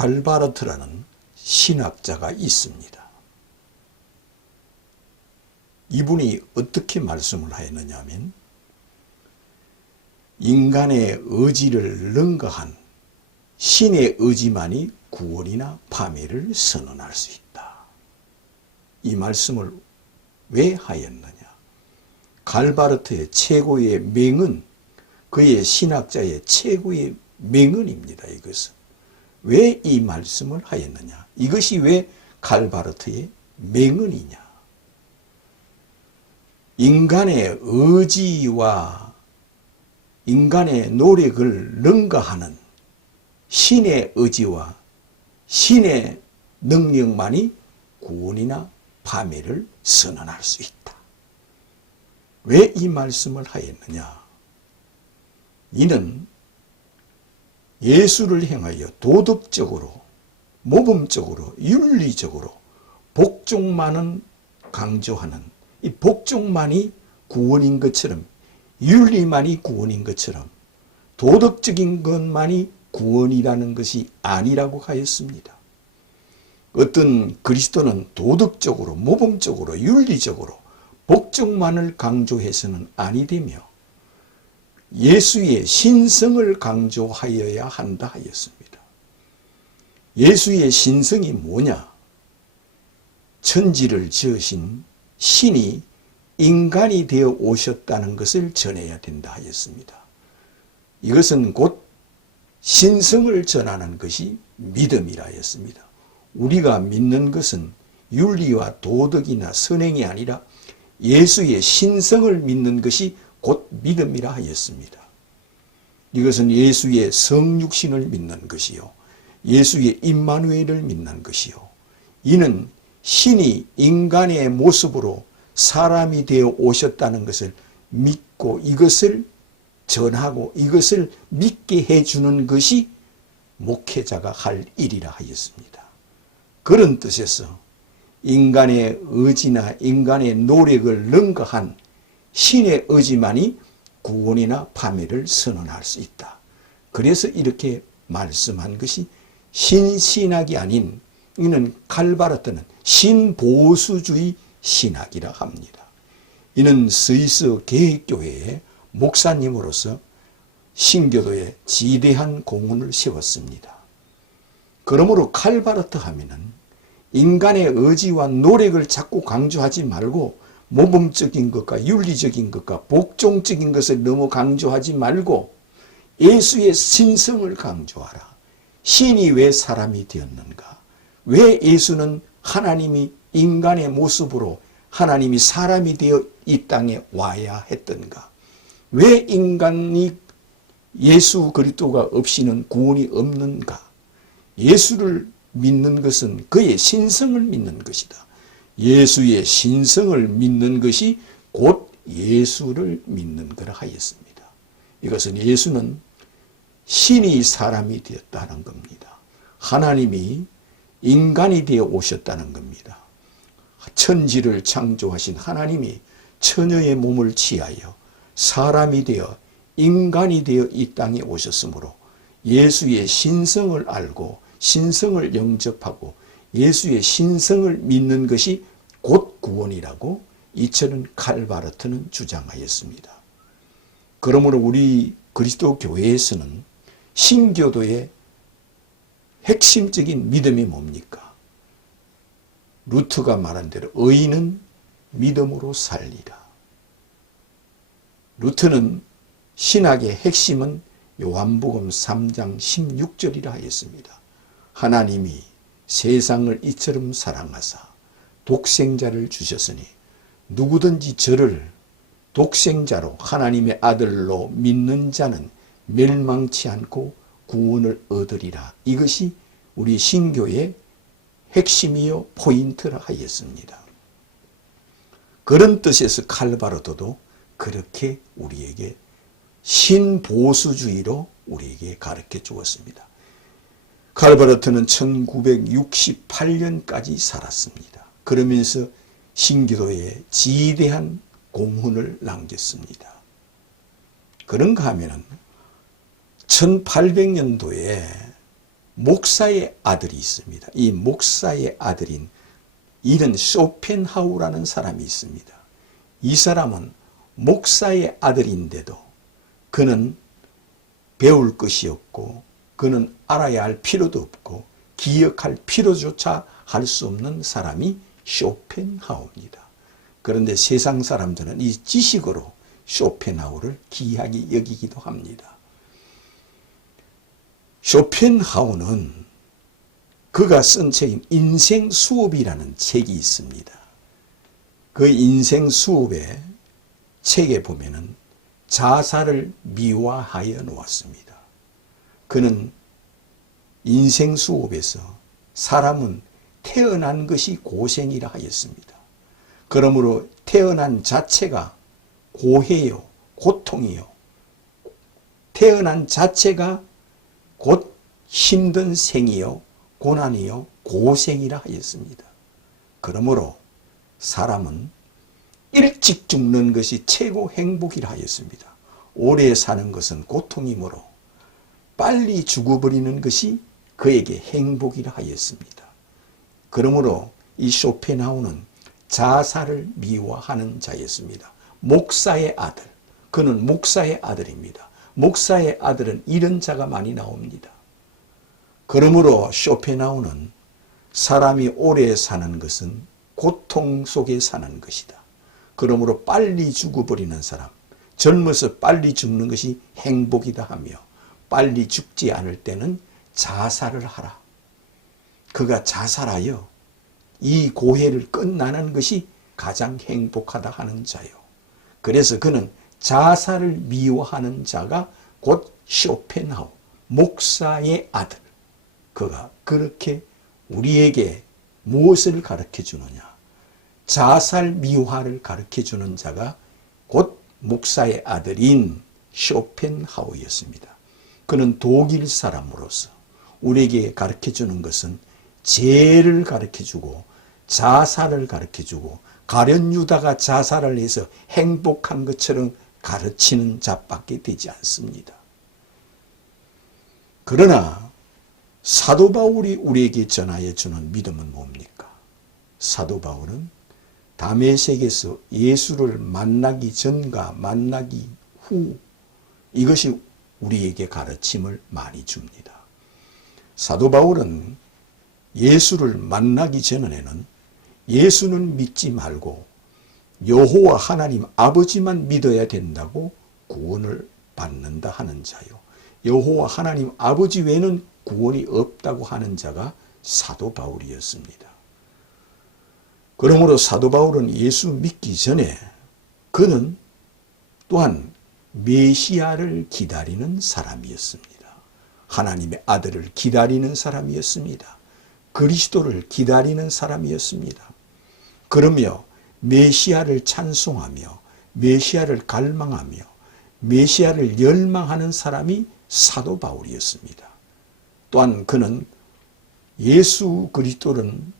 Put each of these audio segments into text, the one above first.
칼바르트라는 신학자가 있습니다. 이분이 어떻게 말씀을 하였느냐 하면 인간의 의지를 능가한 신의 의지만이 구원이나 파멸을 선언할 수 있다. 이 말씀을 왜 하였느냐? 칼바르트의 최고의 명은 그의 신학자의 최고의 명언입니다. 이것은 왜 이 말씀을 하였느냐? 이것이 왜 칼바르트의 명언이냐? 인간의 의지와 인간의 노력을 능가하는 신의 의지와 신의 능력만이 구원이나 파멸을 선언할 수 있다. 왜 이 말씀을 하였느냐? 이는 예수를 향하여 도덕적으로, 모범적으로, 윤리적으로 복종만은 강조하는 이 복종만이 구원인 것처럼, 윤리만이 구원인 것처럼 도덕적인 것만이 구원이라는 것이 아니라고 하였습니다. 어떤 그리스도는 도덕적으로, 모범적으로, 윤리적으로 복종만을 강조해서는 아니 되며 예수의 신성을 강조하여야 한다 하였습니다. 예수의 신성이 뭐냐? 천지를 지으신 신이 인간이 되어 오셨다는 것을 전해야 된다 하였습니다. 이것은 곧 신성을 전하는 것이 믿음이라 하였습니다. 우리가 믿는 것은 윤리와 도덕이나 선행이 아니라 예수의 신성을 믿는 것이 곧 믿음이라 하였습니다. 이것은 예수의 성육신을 믿는 것이요, 예수의 임마누엘을 믿는 것이요, 이는 신이 인간의 모습으로 사람이 되어 오셨다는 것을 믿고 이것을 전하고 이것을 믿게 해주는 것이 목회자가 할 일이라 하였습니다. 그런 뜻에서 인간의 의지나 인간의 노력을 능가한 신의 의지만이 구원이나 파멸을 선언할 수 있다. 그래서 이렇게 말씀한 것이 신신학이 아닌, 이는 칼바르트는 신보수주의 신학이라 합니다. 이는 스위스 개혁교회의 목사님으로서 신교도에 지대한 공헌을 세웠습니다. 그러므로 칼바르트 하면은 인간의 의지와 노력을 자꾸 강조하지 말고 모범적인 것과 윤리적인 것과 복종적인 것을 너무 강조하지 말고 예수의 신성을 강조하라. 신이 왜 사람이 되었는가? 왜 예수는 하나님이 인간의 모습으로 하나님이 사람이 되어 이 땅에 와야 했던가? 왜 인간이 예수 그리스도가 없이는 구원이 없는가? 예수를 믿는 것은 그의 신성을 믿는 것이다. 예수의 신성을 믿는 것이 곧 예수를 믿는 거라 하였습니다. 이것은 예수는 신이 사람이 되었다는 겁니다. 하나님이 인간이 되어 오셨다는 겁니다. 천지를 창조하신 하나님이 처녀의 몸을 취하여 사람이 되어 인간이 되어 이 땅에 오셨으므로 예수의 신성을 알고 신성을 영접하고 예수의 신성을 믿는 것이 곧 구원이라고 이처는 칼바르트는 주장하였습니다. 그러므로 우리 그리스도 교회에서는 신교도의 핵심적인 믿음이 뭡니까? 루트가 말한 대로 의인은 믿음으로 살리라. 루트는 신학의 핵심은 요한복음 3장 16절이라 하였습니다. 하나님이 세상을 이처럼 사랑하사 독생자를 주셨으니 누구든지 저를 독생자로 하나님의 아들로 믿는 자는 멸망치 않고 구원을 얻으리라. 이것이 우리 신교의 핵심이요 포인트라 하였습니다. 그런 뜻에서 칼바르트도 그렇게 우리에게 신보수주의로 우리에게 가르쳐 주었습니다. 칼바르트는 1968년까지 살았습니다. 그러면서 신기도에 지대한 공헌을 남겼습니다. 그런가 하면은 1800년도에 목사의 아들이 있습니다. 이 목사의 아들인 이는 쇼펜하우라는 사람이 있습니다. 이 사람은 목사의 아들인데도 그는 배울 것이 없고 그는 알아야 할 필요도 없고 기억할 필요조차 할 수 없는 사람이 쇼펜하우입니다. 그런데 세상 사람들은 이 지식으로 쇼펜하우를 귀하게 여기기도 합니다. 쇼펜하우는 그가 쓴 책인 인생 수업이라는 책이 있습니다. 그 인생 수업의 책에 보면은 자살을 미화하여 놓았습니다. 그는 인생 수업에서 사람은 태어난 것이 고생이라 하였습니다. 그러므로 태어난 자체가 고해요, 고통이요. 태어난 자체가 곧 힘든 생이요, 고난이요, 고생이라 하였습니다. 그러므로 사람은 일찍 죽는 것이 최고 행복이라 하였습니다. 오래 사는 것은 고통이므로 빨리 죽어버리는 것이 그에게 행복이라 하였습니다. 그러므로 이 쇼펜하우는 자살을 미화하는 자였습니다. 목사의 아들, 그는 목사의 아들입니다. 목사의 아들은 이런 자가 많이 나옵니다. 그러므로 쇼펜하우는 사람이 오래 사는 것은 고통 속에 사는 것이다. 그러므로 빨리 죽어버리는 사람, 젊어서 빨리 죽는 것이 행복이다 하며 빨리 죽지 않을 때는 자살을 하라. 그가 자살하여 이 고해를 끝나는 것이 가장 행복하다 하는 자요. 그래서 그는 자살을 미워하는 자가 곧 쇼펜하우, 목사의 아들. 그가 그렇게 우리에게 무엇을 가르쳐 주느냐? 자살 미화를 가르쳐 주는 자가 곧 목사의 아들인 쇼펜하우였습니다. 그는 독일 사람으로서 우리에게 가르쳐 주는 것은 죄를 가르쳐 주고 자살을 가르쳐 주고 가룟 유다가 자살을 해서 행복한 것처럼 가르치는 자밖에 되지 않습니다. 그러나 사도 바울이 우리에게 전하여 주는 믿음은 뭡니까? 사도 바울은 다메섹에서 예수를 만나기 전과 만나기 후 이것이 우리에게 가르침을 많이 줍니다. 사도 바울은 예수를 만나기 전에는 예수는 믿지 말고 여호와 하나님 아버지만 믿어야 된다고 구원을 받는다 하는 자요. 여호와 하나님 아버지 외에는 구원이 없다고 하는 자가 사도 바울이었습니다. 그러므로 사도 바울은 예수 믿기 전에 그는 또한 메시아를 기다리는 사람이었습니다. 하나님의 아들을 기다리는 사람이었습니다. 그리스도를 기다리는 사람이었습니다. 그러며 메시아를 찬송하며 메시아를 갈망하며 메시아를 열망하는 사람이 사도 바울이었습니다. 또한 그는 예수 그리스도는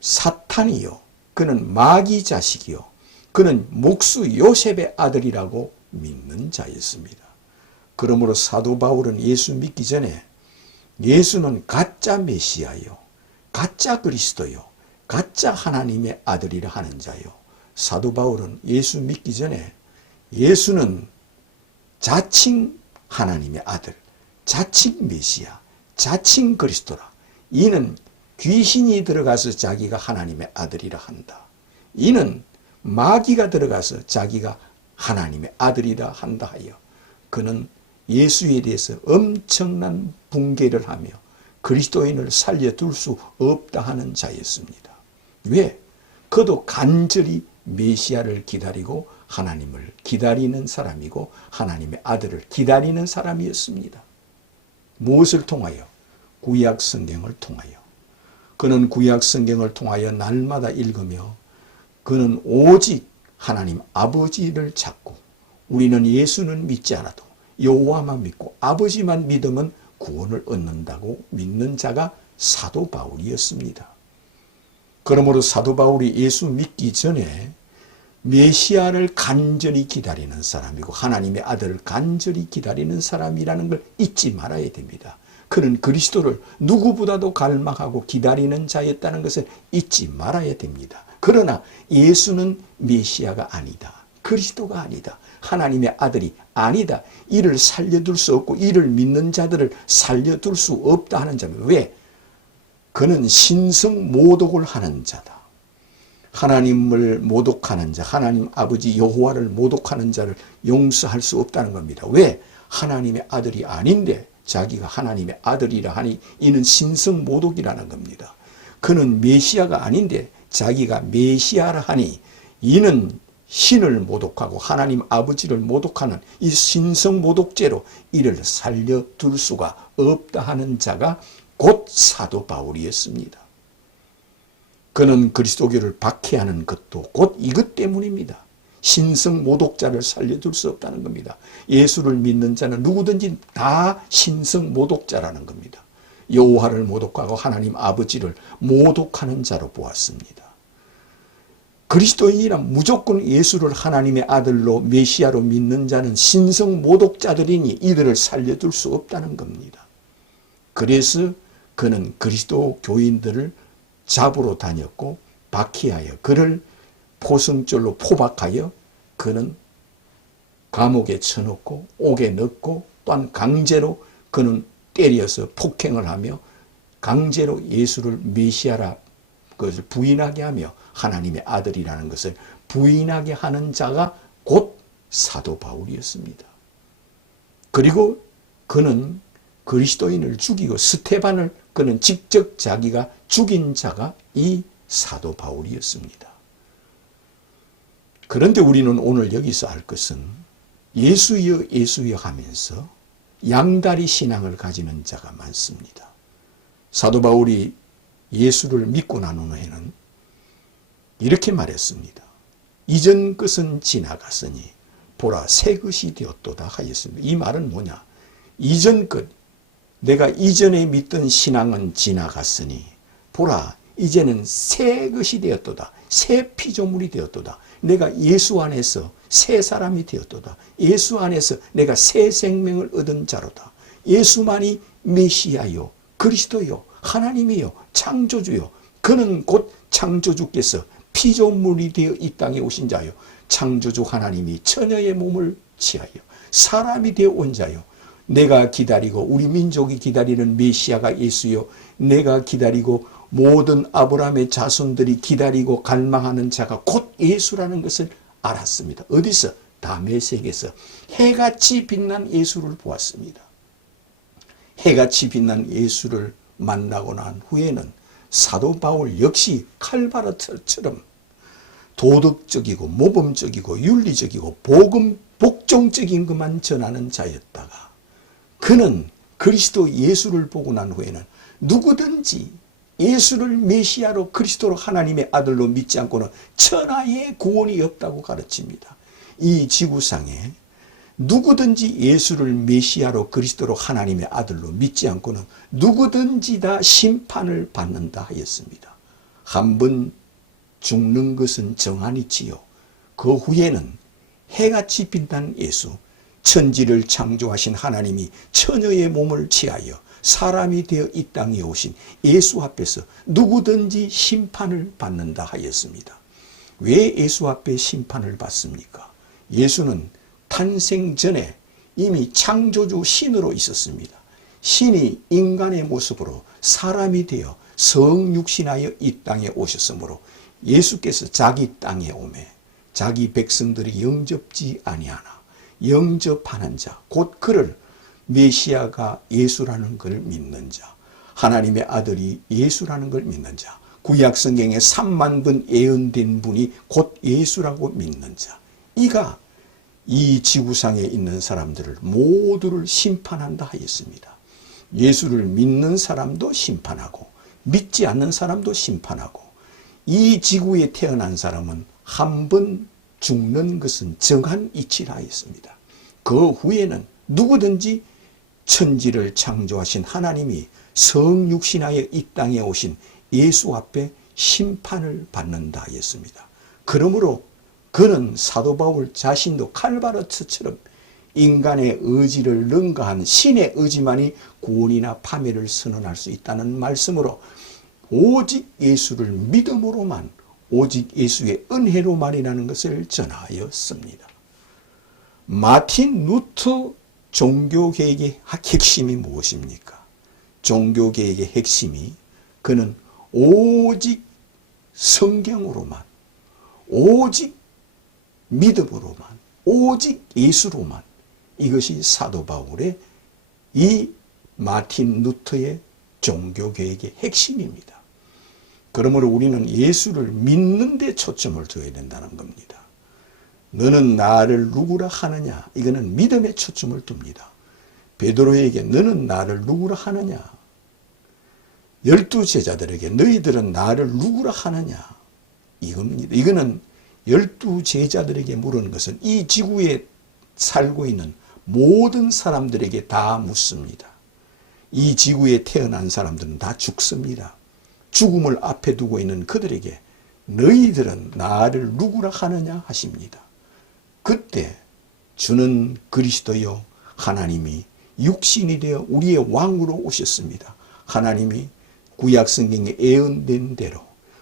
사탄이요, 그는 마귀 자식이요, 그는 목수 요셉의 아들이라고 믿는 자였습니다. 그러므로 사도 바울은 예수 믿기 전에 예수는 가짜 메시아요, 가짜 그리스도요, 가짜 하나님의 아들이라 하는 자요. 사도 바울은 예수 믿기 전에 예수는 자칭 하나님의 아들, 자칭 메시아, 자칭 그리스도라. 이는 귀신이 들어가서 자기가 하나님의 아들이라 한다. 이는 마귀가 들어가서 자기가 하나님의 아들이라 한다 하여 그는 예수에 대해서 엄청난 붕괴를 하며 그리스도인을 살려둘 수 없다 하는 자였습니다. 왜? 그도 간절히 메시아를 기다리고 하나님을 기다리는 사람이고 하나님의 아들을 기다리는 사람이었습니다. 무엇을 통하여? 구약 성경을 통하여. 그는 구약 성경을 통하여 날마다 읽으며 그는 오직 하나님 아버지를 찾고 우리는 예수는 믿지 않아도 여호와만 믿고 아버지만 믿으면 구원을 얻는다고 믿는 자가 사도 바울이었습니다. 그러므로 사도 바울이 예수 믿기 전에 메시아를 간절히 기다리는 사람이고 하나님의 아들을 간절히 기다리는 사람이라는 걸 잊지 말아야 됩니다. 그는 그리스도를 누구보다도 갈망하고 기다리는 자였다는 것을 잊지 말아야 됩니다. 그러나 예수는 메시아가 아니다. 그리스도가 아니다. 하나님의 아들이 아니다. 이를 살려둘 수 없고 이를 믿는 자들을 살려둘 수 없다 하는 자입니다. 왜? 그는 신성 모독을 하는 자다. 하나님을 모독하는 자, 하나님 아버지 여호와를 모독하는 자를 용서할 수 없다는 겁니다. 왜? 하나님의 아들이 아닌데 자기가 하나님의 아들이라 하니 이는 신성 모독이라는 겁니다. 그는 메시아가 아닌데 자기가 메시아라 하니 이는 신을 모독하고 하나님 아버지를 모독하는 이 신성 모독죄로 이를 살려둘 수가 없다 하는 자가 곧 사도 바울이었습니다. 그는 그리스도교를 박해하는 것도 곧 이것 때문입니다. 신성 모독자를 살려둘 수 없다는 겁니다. 예수를 믿는 자는 누구든지 다 신성 모독자라는 겁니다. 여호와를 모독하고 하나님 아버지를 모독하는 자로 보았습니다. 그리스도인이란 무조건 예수를 하나님의 아들로 메시아로 믿는 자는 신성 모독자들이니 이들을 살려둘 수 없다는 겁니다. 그래서 그는 그리스도 교인들을 잡으러 다녔고 박해하여 그를 포승줄로 포박하여 그는 감옥에 쳐넣고 옥에 넣고 또한 강제로 그는 때려서 폭행을 하며 강제로 예수를 메시아라 그것을 부인하게 하며 하나님의 아들이라는 것을 부인하게 하는 자가 곧 사도 바울이었습니다. 그리고 그는 그리스도인을 죽이고 스테반을 그는 직접 자기가 죽인 자가 이 사도 바울이었습니다. 그런데 우리는 오늘 여기서 알 것은 예수여 예수여 하면서 양다리 신앙을 가지는 자가 많습니다. 사도 바울이 예수를 믿고 난 후에는 이렇게 말했습니다. 이전 것은 지나갔으니 보라 새 것이 되었도다 하였습니다. 이 말은 뭐냐? 이전 것, 내가 이전에 믿던 신앙은 지나갔으니 보라 이제는 새 것이 되었도다. 새 피조물이 되었도다. 내가 예수 안에서 새 사람이 되었도다. 예수 안에서 내가 새 생명을 얻은 자로다. 예수만이 메시아요, 그리스도요, 하나님이요, 창조주요. 그는 곧 창조주께서 피조물이 되어 이 땅에 오신 자요. 창조주 하나님이 처녀의 몸을 취하여 사람이 되어 온 자요. 내가 기다리고 우리 민족이 기다리는 메시아가 예수요. 내가 기다리고 모든 아브라함의 자손들이 기다리고 갈망하는 자가 곧 예수라는 것을 알았습니다. 어디서? 다메섹에서 해같이 빛난 예수를 보았습니다. 해같이 빛난 예수를 만나고 난 후에는 사도 바울 역시 칼바르트처럼 도덕적이고 모범적이고 윤리적이고 복종적인 것만 전하는 자였다가 그는 그리스도 예수를 보고 난 후에는 누구든지 예수를 메시아로 그리스도로 하나님의 아들로 믿지 않고는 천하의 구원이 없다고 가르칩니다. 이 지구상에 누구든지 예수를 메시아로 그리스도로 하나님의 아들로 믿지 않고는 누구든지 다 심판을 받는다 하였습니다. 한번 죽는 것은 정한이지요. 그 후에는 해같이 빛난 예수, 천지를 창조하신 하나님이 처녀의 몸을 취하여 사람이 되어 이 땅에 오신 예수 앞에서 누구든지 심판을 받는다 하였습니다. 왜 예수 앞에 심판을 받습니까? 예수는 탄생 전에 이미 창조주 신으로 있었습니다. 신이 인간의 모습으로 사람이 되어 성육신하여 이 땅에 오셨으므로 예수께서 자기 땅에 오매 자기 백성들이 영접지 아니하나 영접하는 자, 곧 그를 메시아가 예수라는 걸 믿는 자, 하나님의 아들이 예수라는 걸 믿는 자, 구약 성경에 3만 번 예언된 분이 곧 예수라고 믿는 자, 이가 이 지구상에 있는 사람들을 모두를 심판한다 하였습니다. 예수를 믿는 사람도 심판하고 믿지 않는 사람도 심판하고 이 지구에 태어난 사람은 한 번 죽는 것은 정한 이치라 하였습니다. 그 후에는 누구든지 천지를 창조하신 하나님이 성육신하여 이 땅에 오신 예수 앞에 심판을 받는다 하였습니다. 그러므로 그는 사도 바울 자신도 칼바르트처럼 인간의 의지를 능가한 신의 의지만이 구원이나 파멸을 선언할 수 있다는 말씀으로 오직 예수를 믿음으로만, 오직 예수의 은혜로만이라는 것을 전하였습니다. 마틴 루터 종교개혁의 핵심이 무엇입니까? 종교개혁의 핵심이 그는 오직 성경으로만, 오직 믿음으로만, 오직 예수로만, 이것이 사도 바울의 이 마틴 루터의 종교개혁의 핵심입니다. 그러므로 우리는 예수를 믿는 데 초점을 둬야 된다는 겁니다. 너는 나를 누구라 하느냐? 이거는 믿음에 초점을 둡니다. 베드로에게 너는 나를 누구라 하느냐? 12제자들에게 너희들은 나를 누구라 하느냐? 이겁니다. 이거는 12제자들에게 물은 것은 이 지구에 살고 있는 모든 사람들에게 다 묻습니다. 이 지구에 태어난 사람들은 다 죽습니다. 죽음을 앞에 두고 있는 그들에게 너희들은 나를 누구라 하느냐 하십니다. 그때 주는 그리스도요 하나님이 육신이 되어 우리의 왕으로 오셨습니다. 하나님이 구약성경에 예언된 대로,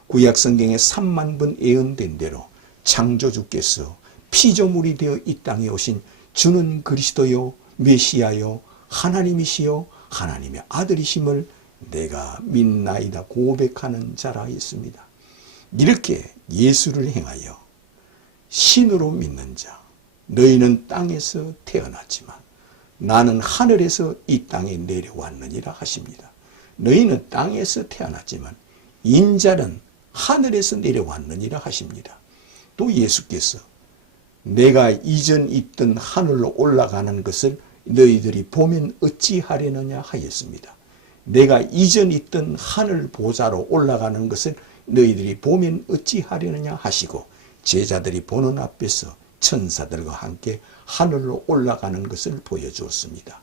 구약성경에 3만 번 예언된 대로 창조주께서 피조물이 되어 이 땅에 오신 주는 그리스도요 메시아요 하나님이시요 하나님의 아들이심을 내가 믿나이다 고백하는 자라 했습니다. 이렇게 예수를 행하여 신으로 믿는 자, 너희는 땅에서 태어났지만 나는 하늘에서 이 땅에 내려왔느니라 하십니다. 너희는 땅에서 태어났지만 인자는 하늘에서 내려왔느니라 하십니다. 또 예수께서 내가 이전 있던 하늘로 올라가는 것을 너희들이 보면 어찌하려느냐 하였습니다. 내가 이전 있던 하늘 보좌로 올라가는 것을 너희들이 보면 어찌하려느냐 하시고 제자들이 보는 앞에서 천사들과 함께 하늘로 올라가는 것을 보여주었습니다.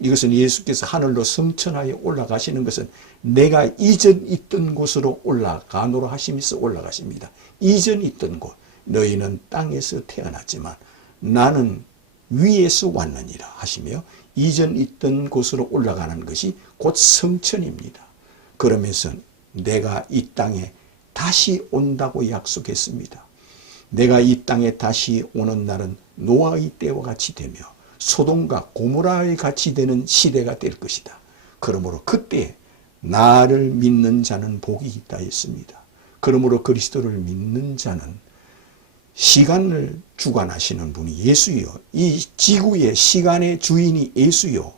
이것은 예수께서 하늘로 성천하에 올라가시는 것은 내가 이전 있던 곳으로 올라가노라 하시면서 올라가십니다. 이전 있던 곳, 너희는 땅에서 태어났지만 나는 위에서 왔느니라 하시며 이전 있던 곳으로 올라가는 것이 곧 성천입니다. 그러면서 내가 이 땅에 다시 온다고 약속했습니다. 내가 이 땅에 다시 오는 날은 노아의 때와 같이 되며 소돔과 고모라의 같이 되는 시대가 될 것이다. 그러므로 그때 나를 믿는 자는 복이 있다 했습니다. 그러므로 그리스도를 믿는 자는 시간을 주관하시는 분이 예수요. 이 지구의 시간의 주인이 예수요.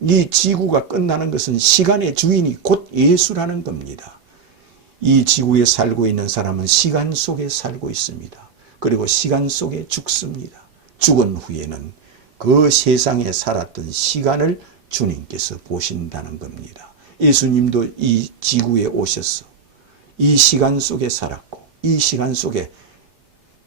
이 지구가 끝나는 것은 시간의 주인이 곧 예수라는 겁니다. 이 지구에 살고 있는 사람은 시간 속에 살고 있습니다. 그리고 시간 속에 죽습니다. 죽은 후에는 그 세상에 살았던 시간을 주님께서 보신다는 겁니다. 예수님도 이 지구에 오셔서 이 시간 속에 살았고 이 시간 속에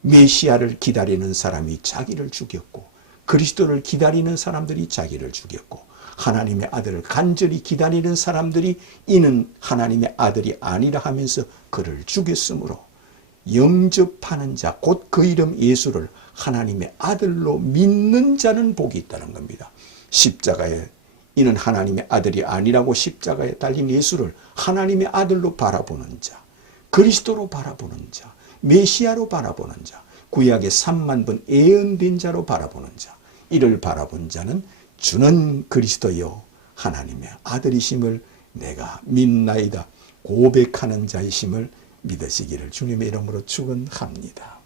메시아를 기다리는 사람이 자기를 죽였고 그리스도를 기다리는 사람들이 자기를 죽였고 하나님의 아들을 간절히 기다리는 사람들이 이는 하나님의 아들이 아니라 하면서 그를 죽였으므로 영접하는 자, 곧 그 이름 예수를 하나님의 아들로 믿는 자는 복이 있다는 겁니다. 십자가에 이는 하나님의 아들이 아니라고 십자가에 달린 예수를 하나님의 아들로 바라보는 자, 그리스도로 바라보는 자, 메시아로 바라보는 자, 구약의 3만 번 예언된 자로 바라보는 자, 이를 바라본 자는 주는 그리스도요 하나님의 아들이심을 내가 믿나이다 고백하는 자이심을 믿으시기를 주님의 이름으로 축원합니다.